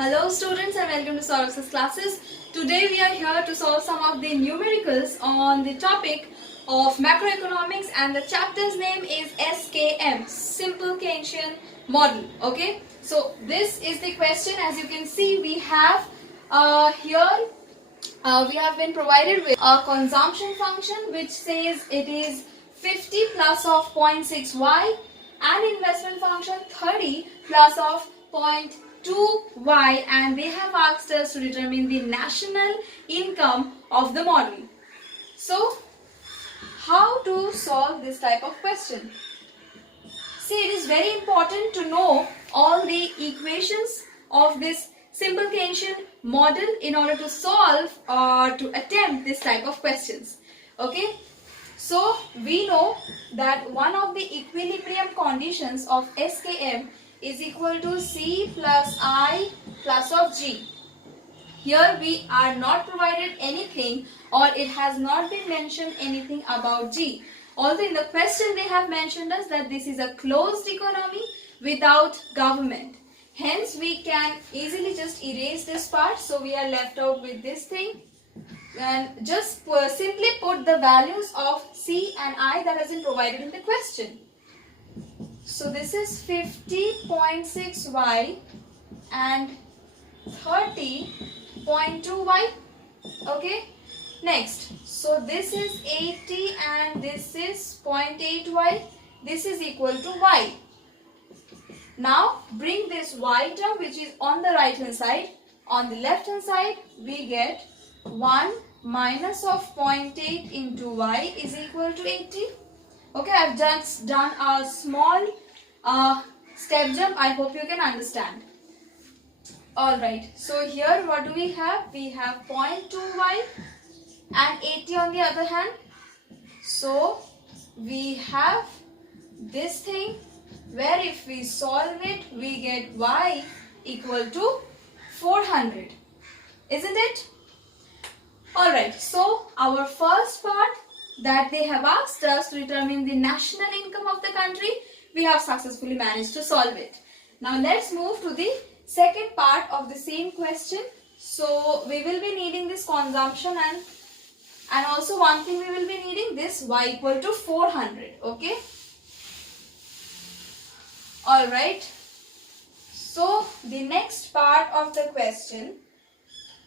Hello students and welcome to Saurabh's classes. Today we are here to solve some of the numericals on the topic of macroeconomics, and the chapter's name is SKM, Simple Keynesian Model. Okay, so this is the question. As you can see, we have we have been provided with a consumption function which says it is 50 plus of 0.6y and investment function 30 plus of 0.2y, and they have asked us to determine the national income of the model. So, how to solve this type of question? See, it is very important to know all the equations of this simple Keynesian model in order to solve or to attempt this type of questions. Okay, so we know that one of the equilibrium conditions of SKM is equal to C plus I plus of G. Here we are not provided anything, or it has not been mentioned anything about G. Although in the question they have mentioned us that this is a closed economy without government. Hence we can easily just erase this part, so we are left out with this thing. And just simply put the values of C and I that has been provided in the question. So this is 50.6y and 30.2y. Okay. Next, so this is 80 and this is 0.8y. This is equal to y. Now bring this y term which is on the right hand side. On the left hand side we get 1 minus of 0.8 into y is equal to 80. Okay, I've just done a small step jump. I hope you can understand. Alright, so here what do we have? We have 0.2y and 80 on the other hand. So we have this thing where if we solve it, we get y equal to 400. Isn't it? Alright, so our first part that they have asked us to determine the national income of the country, we have successfully managed to solve it. Now let's move to the second part of the same question. So we will be needing this consumption and also one thing we will be needing this y equal to 400. Okay. Alright. So the next part of the question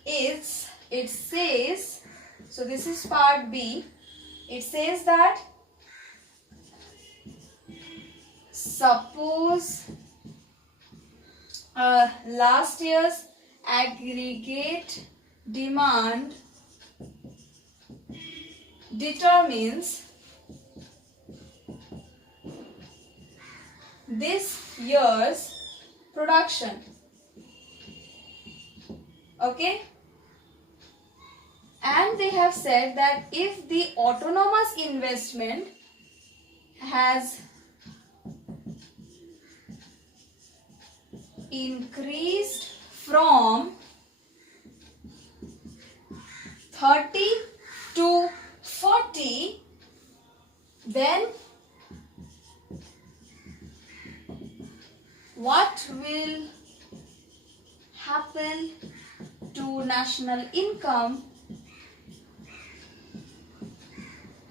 is, it says, so this is part B. It says that suppose last year's aggregate demand determines this year's production. Okay. And they have said that if the autonomous investment has increased from 30 to 40, then what will happen to national income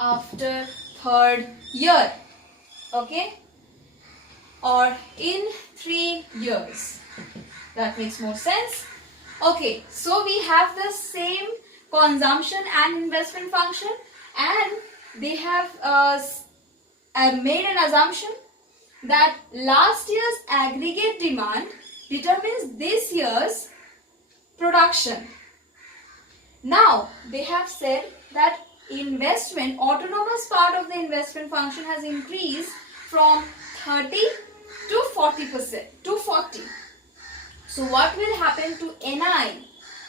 after third year? Okay, or in 3 years. That makes more sense. Okay, so we have the same consumption and investment function, and they have made an assumption that last year's aggregate demand determines this year's production. Now they have said that investment, autonomous part of the investment function has increased from 30 to 40%, to 40. So what will happen to NI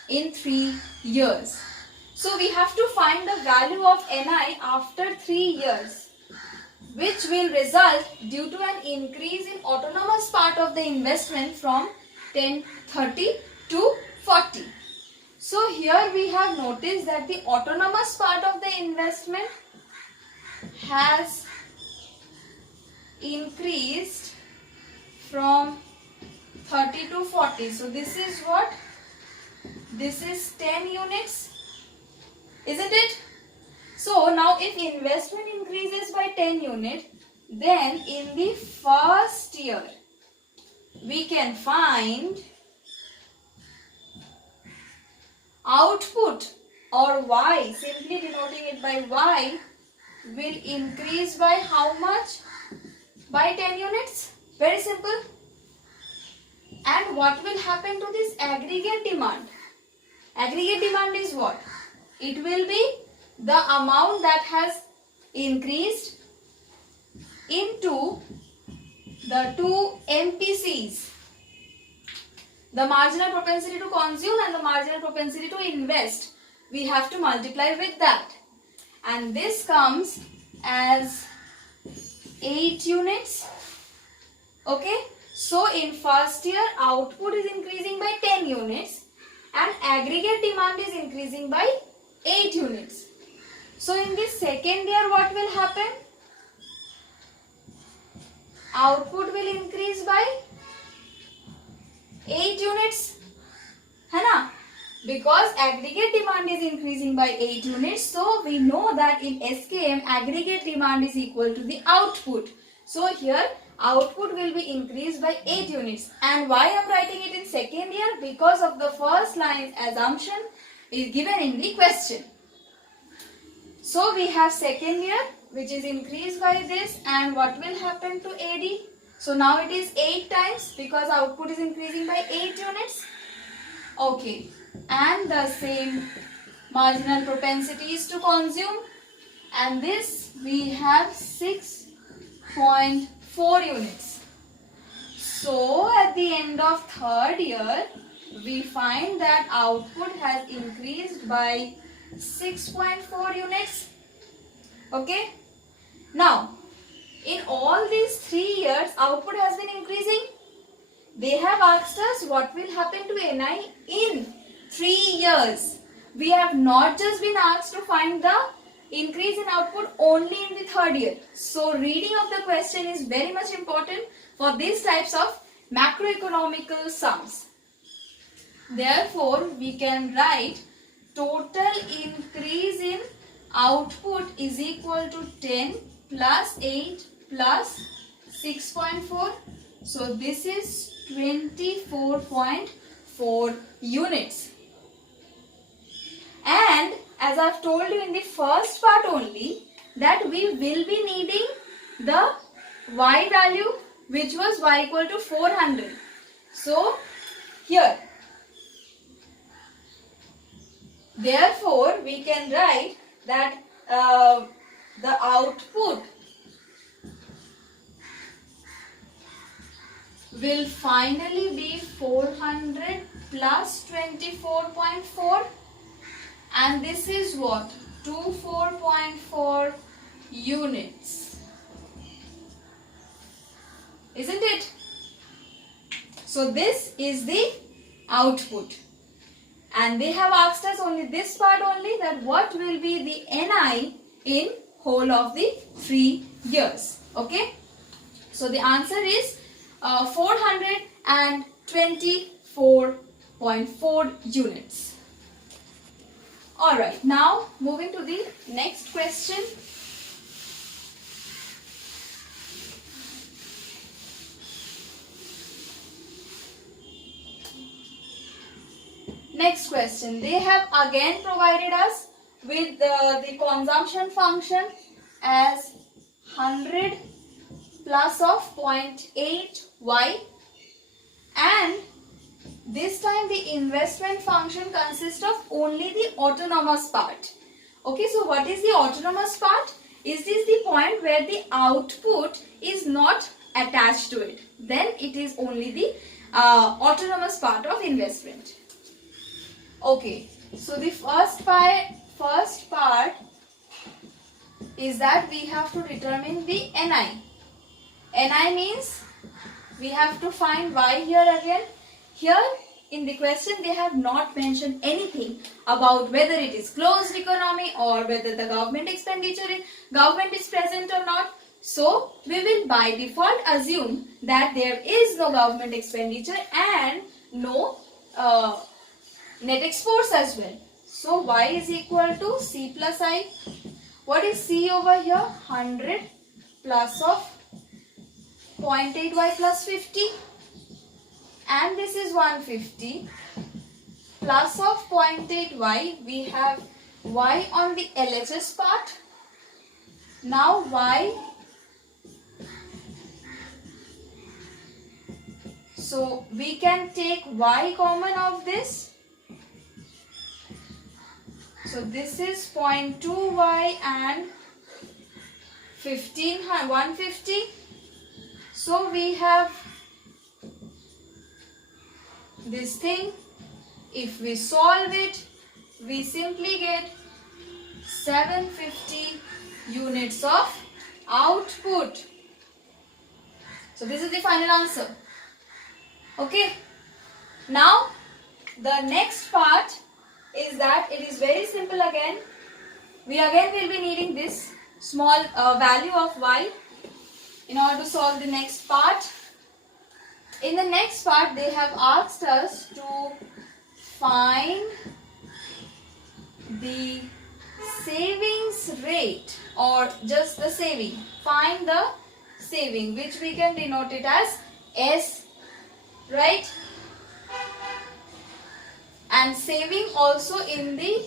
in 3 years? So we have to find the value of NI after 3 years, which will result due to an increase in autonomous part of the investment from 30 to 40. So here we have noticed that the autonomous part of the investment has increased from 30 to 40. So this is what? This is 10 units, isn't it? So now if investment increases by 10 units, then in the first year we can find output, or Y, simply denoting it by Y, will increase by how much? By 10 units. Very simple. And what will happen to this aggregate demand? Aggregate demand is what? It will be the amount that has increased into the two MPCs. The marginal propensity to consume and the marginal propensity to invest. We have to multiply with that. And this comes as 8 units. Okay. So in first year, output is increasing by 10 units and aggregate demand is increasing by 8 units. So in the second year, what will happen? Output will increase by 8 units. है ना? Because aggregate demand is increasing by 8 units. So we know that in SKM, aggregate demand is equal to the output. So here, output will be increased by 8 units. And why I am writing it in second year? Because of the first line assumption is given in the question. So we have second year, which is increased by this, and what will happen to AD? So now it is 8 times because output is increasing by 8 units. Okay, and the same marginal propensities to consume, and this we have 6.4 units. So at the end of third year, we find that output has increased by 6.4 units. Okay. Now, in all these 3 years, output has been increasing. They have asked us what will happen to NI in 3 years. We have not just been asked to find the increase in output only in the third year. So, reading of the question is very much important for these types of macroeconomical sums. Therefore, we can write total increase in output is equal to 10 plus 8 plus 6.4. So this is 24.4 units. And as I have told you in the first part only, that we will be needing the Y value, which was Y equal to 400. So here, therefore, we can write that the output will finally be 400 plus 24.4, and this is what? 24.4 units. Isn't it? So this is the output. And they have asked us only this part only, that what will be the NI in whole of the 3 years. Okay. So the answer is 424.4 units. Alright, now moving to the next question. Next question. They have again provided us with the consumption function as 100 plus of 0.8y, and this time the investment function consists of only the autonomous part. Okay, so what is the autonomous part? Is this the point where the output is not attached to it? Then it is only the autonomous part of investment. Okay, so the first part is that we have to determine the NI. NI means we have to find Y here again. Here in the question they have not mentioned anything about whether it is closed economy or whether the government is present or not. So we will by default assume that there is no government expenditure and no net exports as well. So y is equal to c plus I. What is c over here? 100 plus of 0.8y plus 50. And this is 150 plus of 0.8y. We have y on the LHS part. Now y. So we can take y common of this. So this is 0.2y and 150. So we have this thing. If we solve it, we simply get 750 units of output. So this is the final answer. Okay. Now the next part is that it is very simple again. We again will be needing this small value of y in order to solve the next part. In the next part, they have asked us to find the savings rate or just the saving. Find the saving, which we can denote it as S, right? And saving also in the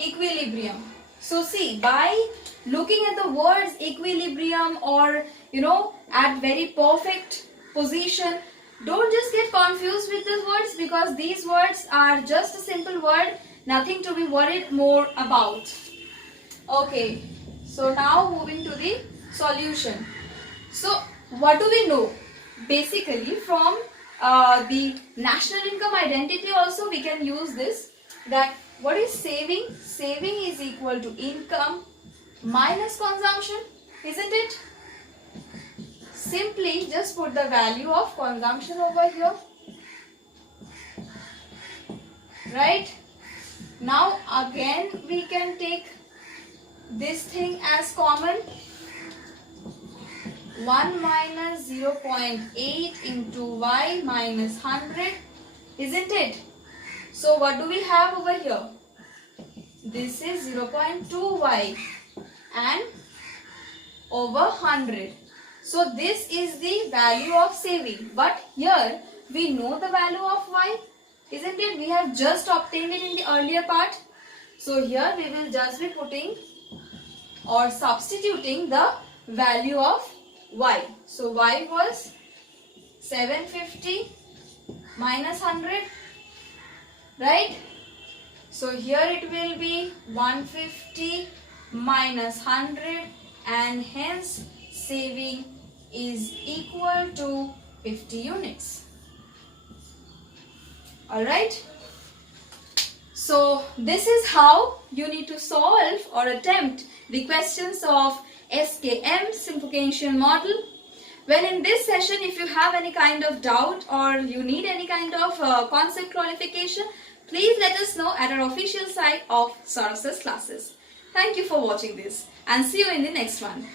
equilibrium. So see, by looking at the words equilibrium or at very perfect position, don't just get confused with the words, because these words are just a simple word, nothing to be worried more about. Okay, so now moving to the solution. So what do we know? Basically from the national income identity also we can use this, that what is saving? Saving is equal to income minus consumption, isn't it? Simply just put the value of consumption over here, right? Now again we can take this thing as common. 1 minus 0.8 into y minus 100, isn't it? So what do we have over here? This is 0.2y and over 100. So this is the value of saving. But here we know the value of y, isn't it? We have just obtained it in the earlier part. So here we will just be putting or substituting the value of y. So y was 750 minus 100, right? So here it will be 150 minus 100, and hence saving is equal to 50 units. Alright. So this is how you need to solve or attempt the questions of SKM, simplification model. When in this session, if you have any kind of doubt or you need any kind of concept clarification, please let us know at our official site of Saras's classes. Thank you for watching this and see you in the next one.